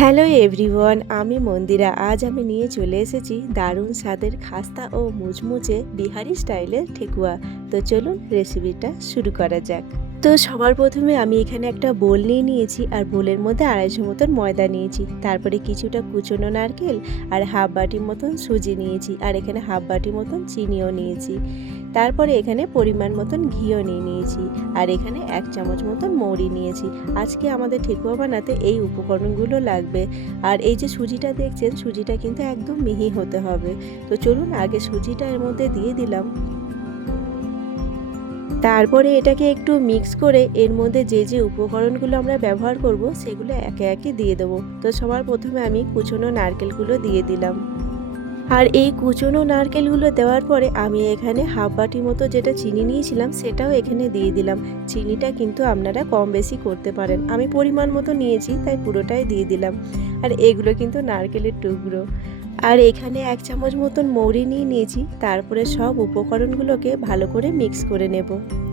Hello everyone, আমি মন্দিরা। আজ আমি নিয়ে চলে এসেছি দারুণ স্বাদের খাস্তা ও মুচমুচে বিহারি স্টাইলের ঠেকুয়া। তো চলুন রেসিপিটা শুরু করা যাক। তো সবার প্রথমে আমি এখানে একটা বোল নিয়ে নিয়েছি, আর বোলের মধ্যে 250 মতন ময়দা নিয়েছি। তারপরে কিছুটা কুচনো নারকেল আর হাফ বাটি মতন সুজি নিয়েছি, আর এখানে হাফ বাটি মতন চিনিও নিয়েছি। তারপরে এখানে পরিমাণ মতন ঘিও নিয়ে নিয়েছি, আর এখানে 1 চামচ মতন মৌরি নিয়েছি। আজকে আমাদের ঠেকুয়া বানাতে এই উপকরণগুলো লাগবে। আর এই যে সুজিটা দেখছেন, সুজিটা কিন্তু একদম মিহি হতে হবে। তো চলুন আগে সুজিটা এর মধ্যে দিয়ে দিলাম। তারপরে এটাকে একটু মিক্স করে এর মধ্যে যে যে উপকরণগুলো আমরা ব্যবহার করব সেগুলো একে একে দিয়ে দেবো। তো সবার প্রথমে আমি কুচনো নারকেলগুলো দিয়ে দিলাম। আর এই কুচনো নারকেলগুলো দেওয়ার পরে আমি এখানে হাফ বাটি মতো যেটা চিনি নিয়েছিলাম সেটাও এখানে দিয়ে দিলাম। চিনিটা কিন্তু আপনারা কম বেশি করতে পারেন, আমি পরিমাণ মতো নিয়েছি তাই পুরোটাই দিয়ে দিলাম। আর এগুলো কিন্তু নারকেলের টুকরো। আর এখানে 1 চামচ মতন মৌরি নিয়ে নিয়েছি। তারপরে সব উপকরণগুলোকে ভালো করে মিক্স করে নেব।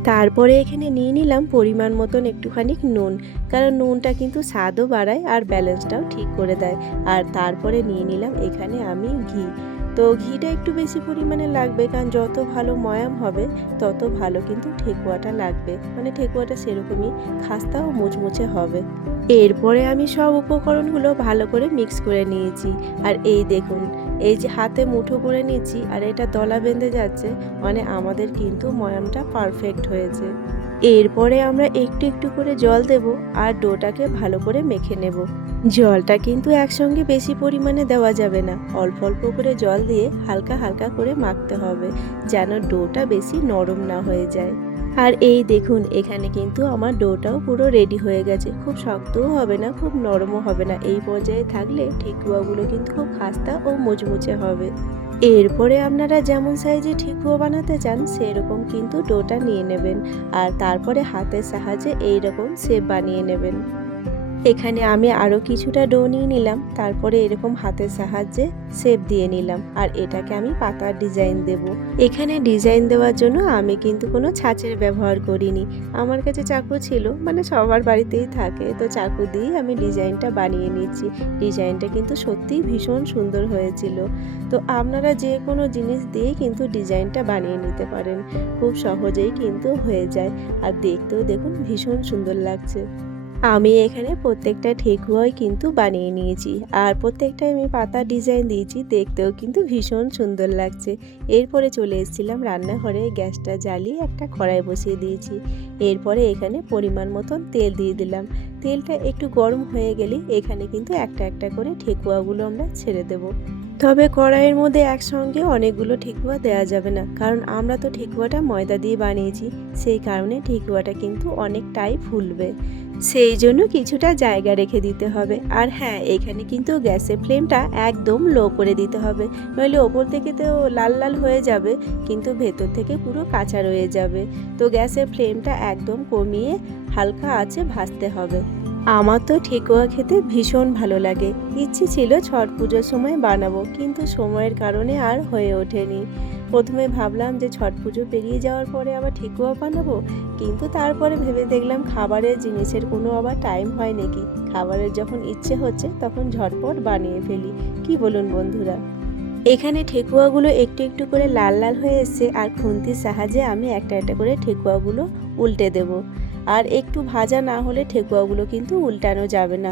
তারপরে এখানে নিয়ে নিলাম পরিমাণ মতন একটুখানি নুন, কারণ নুনটা কিন্তু স্বাদও বাড়ায় আর ব্যালেন্সটাও ঠিক করে দেয়। আর তারপরে নিয়ে নিলাম এখানে আমি ঘি। তো ঘিটা একটু বেশি পরিমাণে লাগবে, কারণ যত ভালো ময়াম হবে তত ভালো কিন্তু ঠেকুয়াটা লাগবে, মানে ঠেকুয়াটা সেরকমই খাস্তা ও মুচমুচে হবে। এরপরে আমি সব উপকরণগুলো ভালো করে মিক্স করে নিয়েছি। আর এই দেখুন, এই যে হাতে মুঠো করে নিচ্ছি আর এটা দলা বেঁধে যাচ্ছে, মানে আমাদের কিন্তু ময়ামটা পারফেক্ট হয়েছে। এরপরে আমরা একটু একটু করে জল দেব আর ডোটাকে ভালো করে মেখে নেব। জলটা কিন্তু একসঙ্গে বেশি পরিমাণে দেওয়া যাবে না, অল্প অল্প করে জল দিয়ে হালকা হালকা করে মাখতে হবে, যেন ডোটা বেশি নরম না হয়ে যায়। আর এই দেখুন, এখানে কিন্তু আমার ডোটাও পুরো রেডি হয়ে গেছে। খুব শক্তও হবে না, খুব নরমও হবে না। এই পর্যায়ে থাকলে ঠেকুয়াগুলো কিন্তু খুব খাস্তা ও মুচমুচে হবে। এরপরে আপনারা যেমন সাইজে ঠেকুয়া বানাতে চান সেরকম কিন্তু ডোটা নিয়ে নেবেন, আর তারপরে হাতের সাহায্যে এইরকম শেপ বানিয়ে নেবেন। এখানে আমি আরও কিছুটা ডো নিয়ে নিলাম, তারপরে এরকম হাতের সাহায্যে শেপ দিয়ে নিলাম, আর এটাকে আমি পাতার ডিজাইন দেব। এখানে ডিজাইন দেওয়ার জন্য আমি কিন্তু কোনো ছাঁচের ব্যবহার করিনি। আমার কাছে চাকু ছিল, মানে সবার বাড়িতেই থাকে, তো চাকু দিয়েই আমি ডিজাইনটা বানিয়ে নিচ্ছি। ডিজাইনটা কিন্তু সত্যিই ভীষণ সুন্দর হয়েছিল। তো আপনারা যে কোনো জিনিস দিয়েই কিন্তু ডিজাইনটা বানিয়ে নিতে পারেন, খুব সহজেই কিন্তু হয়ে যায়। আর দেখতেও দেখুন ভীষণ সুন্দর লাগছে। আমি এখানে প্রত্যেকটা ঠেকুয়াই কিন্তু বানিয়ে নিয়েছি, আর প্রত্যেকটাই আমি পাতা ডিজাইন দিয়েছি, দেখতেও কিন্তু ভীষণ সুন্দর লাগছে। এরপরে চলে এসেছিলাম রান্নাঘরে, গ্যাসটা জ্বালিয়ে একটা কড়াই বসিয়ে দিয়েছি। এরপরে এখানে পরিমাণ মতন তেল দিয়ে দিলাম। তেলটা একটু গরম হয়ে গেলে এখানে কিন্তু একটা একটা করে ঠেকুয়াগুলো আমরা ছেড়ে দেব। তবে কড়াইয়ের মধ্যে একসঙ্গে অনেকগুলো ঠেকুয়া দেওয়া যাবে না, কারণ আমরা তো ঠেকুয়াটা ময়দা দিয়ে বানিয়েছি, সেই কারণে ঠেকুয়াটা কিন্তু অনেকটাই ফুলবে। সেই জন্য কিছুটা জায়গা রেখে দিতে হবে। আর হ্যাঁ, এখানে কিন্তু গ্যাসের ফ্লেমটা একদম লো করে দিতে হবে, নইলে ওপর থেকে তো লাল লাল হয়ে যাবে কিন্তু ভেতর থেকে পুরো কাঁচা রয়ে যাবে। তো গ্যাসের ফ্লেমটা একদম কমিয়ে হালকা আঁচে ভাজতে হবে। আমার তো ঠেকুয়া খেতে ভীষণ ভালো লাগে। ইচ্ছে ছিল ছট পুজোর সময় বানাবো, কিন্তু সময়ের কারণে আর হয়ে ওঠেনি। প্রথমে ভাবলাম যে ছট পুজো পেরিয়ে যাওয়ার পরে আবার ঠেকুয়া বানাবো, কিন্তু তারপরে ভেবে দেখলাম খাবারের জিনিসের কোনো আবার টাইম হয় নাকি। খাবারের যখন ইচ্ছে হচ্ছে তখন ঝটপট বানিয়ে ফেলি, কি বলুন বন্ধুরা। এখানে ঠেকুয়াগুলো একটু একটু করে লাল লাল হয়ে এসছে, আর খুন্তির সাহায্যে আমি একটা একটা করে ঠেকুয়াগুলো উল্টে দেব। আর একটু ভাজা না হলে ঠেকুয়াগুলো কিন্তু উল্টানো যাবে না,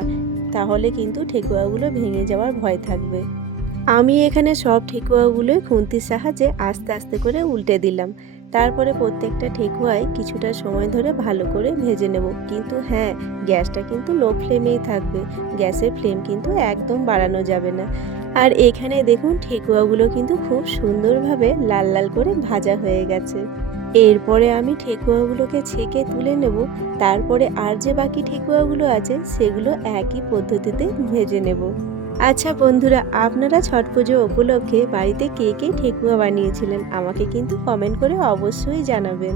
তাহলে কিন্তু ঠেকুয়াগুলো ভেঙে যাওয়ার ভয় থাকবে। আমি এখানে সব ঠেকুয়াগুলোই খুন্তির সাহায্যে আস্তে আস্তে করে উল্টে দিলাম। তারপরে প্রত্যেকটা ঠেকুয়ায় কিছুটা সময় ধরে ভালো করে ভেজে নেব, কিন্তু হ্যাঁ, গ্যাসটা কিন্তু লো ফ্লেমেই থাকবে। গ্যাসের ফ্লেম কিন্তু একদম বাড়ানো যাবে না। আর এখানে দেখুন ঠেকুয়াগুলো কিন্তু খুব সুন্দরভাবে লাল লাল করে ভাজা হয়ে গেছে। এরপরে আমি ঠেকুয়াগুলোকে ছেঁকে তুলে নেব। তারপরে আর যে বাকি ঠেকুয়াগুলো আছে সেগুলো একই পদ্ধতিতে ভেজে নেব। আচ্ছা বন্ধুরা, আপনারা ছট পুজো উপলক্ষে বাড়িতে কে কে ঠেকুয়া বানিয়েছিলেন আমাকে কিন্তু কমেন্ট করে অবশ্যই জানাবেন।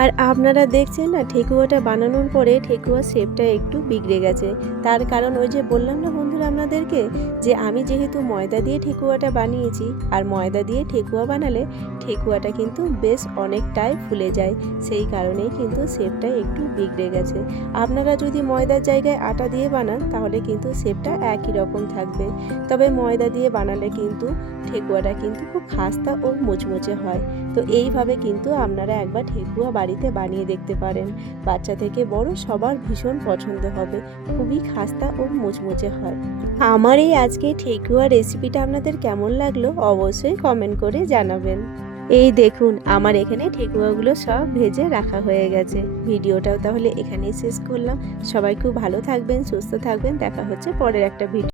আর আপনারা দেখছেন না ঠেকুয়াটা বানানোর পরে ঠেকুয়ার শেপটা একটু বিগড়ে গেছে। তার কারণ ওই যে বললাম না বন্ধুরা আপনাদেরকে, যে আমি যেহেতু ময়দা দিয়ে ঠেকুয়াটা বানিয়েছি, আর ময়দা দিয়ে ঠেকুয়া বানালে ঠেকুয়াটা কিন্তু বেশ অনেকটাই ফুলে যায়, সেই কারণেই কিন্তু শেপটা একটু বিগড়ে গেছে। আপনারা যদি ময়দার জায়গায় আটা দিয়ে বানান তাহলে কিন্তু শেপটা একই রকম থাকবে, তবে ময়দা দিয়ে বানালে কিন্তু ঠেকুয়াটা কিন্তু খুব খাস্তা ও মুচমুচে হয়। তো এইভাবে কিন্তু আপনারা একবার ঠেকুয়া বাড়িতে বানিয়ে দেখতে পারেন, বাচ্চা থেকে বড় সবার ভীষণ পছন্দ হবে, খুবই খাস্তা ও মুচমুচে হয়। আমার এই আজকে ঠেকুয়া রেসিপিটা আপনাদের কেমন লাগলো অবশ্যই কমেন্ট করে জানাবেন। এই দেখুন আমার এখানে ঠেকুয়াগুলো সব ভেজে রাখা হয়ে গেছে। ভিডিওটাও তাহলে এখানেই শেষ করলাম। সবাই খুব ভালো থাকবেন, সুস্থ থাকবেন, দেখা হচ্ছে পরের একটা ভিডিও।